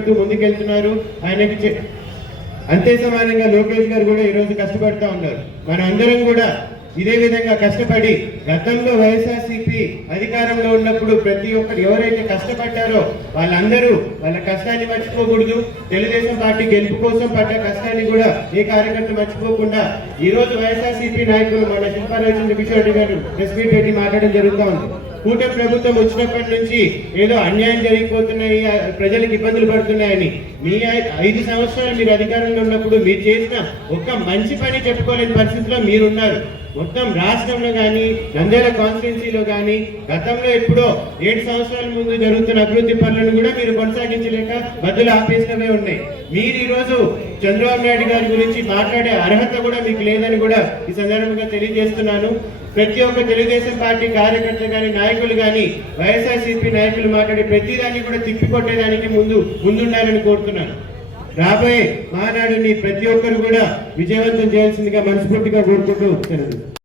కష్టపడుతూ ముందుకెళ్తున్నారు. ఆయనకి అంతే సమానంగా లోకేష్ గారు కూడా ఈరోజు కష్టపడుతూ ఉన్నారు. మన అందరం కూడా ఇదే విధంగా కష్టపడి గతంలో వైఎస్ఆర్సీపీ అధికారంలో ఉన్నప్పుడు ప్రతి ఒక్కరు ఎవరైతే కష్టపడ్డారో వాళ్ళందరూ వాళ్ళ కష్టాన్ని మర్చిపోకూడదు. తెలుగుదేశం పార్టీ గెలుపు కోసం పడ్డ కష్టాన్ని కూడా ఏ కార్యకర్త మర్చిపోకుండా ఈ రోజు వైఎస్ఆర్సీపీ నాయకులు మన శిల్పారావు చంద్రకిషోర్ రెడ్డి గారు ప్రెస్ మీట్ పెట్టి మాట్లాడడం జరుగుతూ ఉంది. కూటమి ప్రభుత్వం వచ్చినప్పటి నుంచి ఏదో అన్యాయం జరిగిపోతున్నాయి, ప్రజలకు ఇబ్బందులు పడుతున్నాయని. మీ 5 సంవత్సరాలు మీరు అధికారంలో ఉన్నప్పుడు మీరు చేసిన ఒక్క మంచి పని చెప్పుకోలేని పరిస్థితిలో మీరున్నారు. మొత్తం రాష్ట్రంలో కానీ నంద్యాల కాన్స్టిట్యున్సీలో కానీ గతంలో ఎప్పుడో 7 సంవత్సరాల ముందు జరుగుతున్న అభివృద్ధి పనులను కూడా మీరు కొనసాగించలేక బదులు ఆపేసినవే ఉన్నాయి. మీరు ఈరోజు చంద్రబాబు నాయుడు గారి గురించి మాట్లాడే అర్హత కూడా మీకు లేదని కూడా ఈ సందర్భంగా తెలియజేస్తున్నాను. ప్రతి ఒక్క తెలుగుదేశం పార్టీ కార్యకర్త కానీ నాయకులు కానీ వైఎస్ఆర్సీపీ నాయకులు మాట్లాడే ప్రతిదాన్ని కూడా తిప్పికొట్టేదానికి ముందుండాలని కోరుతున్నాను. రాబోయే మానాడుని ప్రతి ఒక్కరు కూడా విజయవంతం చేయాల్సిందిగా మనస్ఫూర్తిగా కోరుకుంటూ